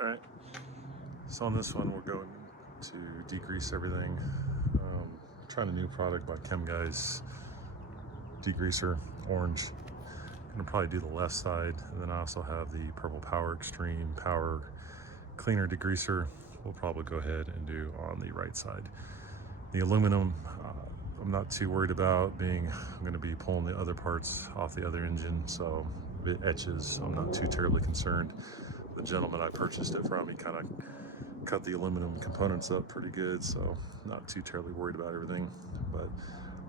All right, so on this one we're going to degrease everything. Trying a new product by Chem Guys degreaser, orange. Gonna probably do the left side, and then I also have the Purple Power Extreme Power Cleaner degreaser. We'll probably go ahead and do on the right side. The aluminum, I'm not too worried about being, I'm going to be pulling the other parts off the other engine, so if it etches, so I'm not too terribly concerned. The gentleman I purchased it from, he kind of cut the aluminum components up pretty good, so not too terribly worried about everything. But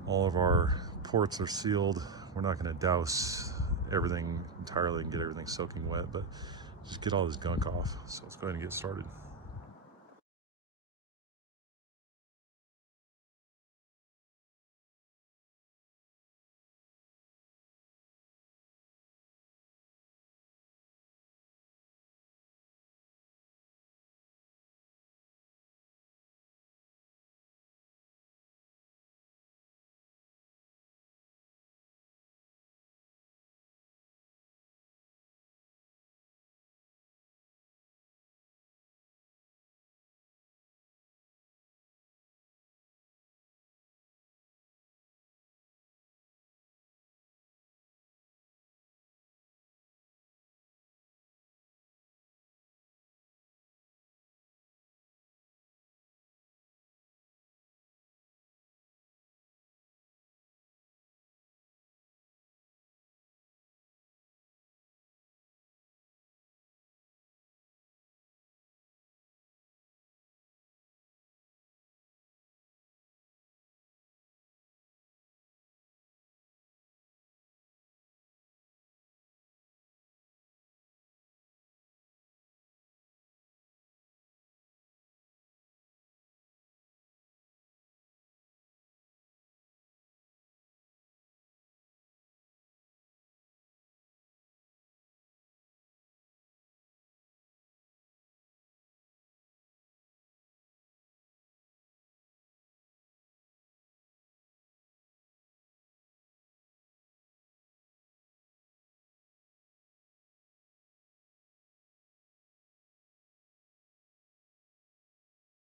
all of our ports are sealed. We're not going to douse everything entirely and get everything soaking wet, but just get all this gunk off. So let's go ahead and get started.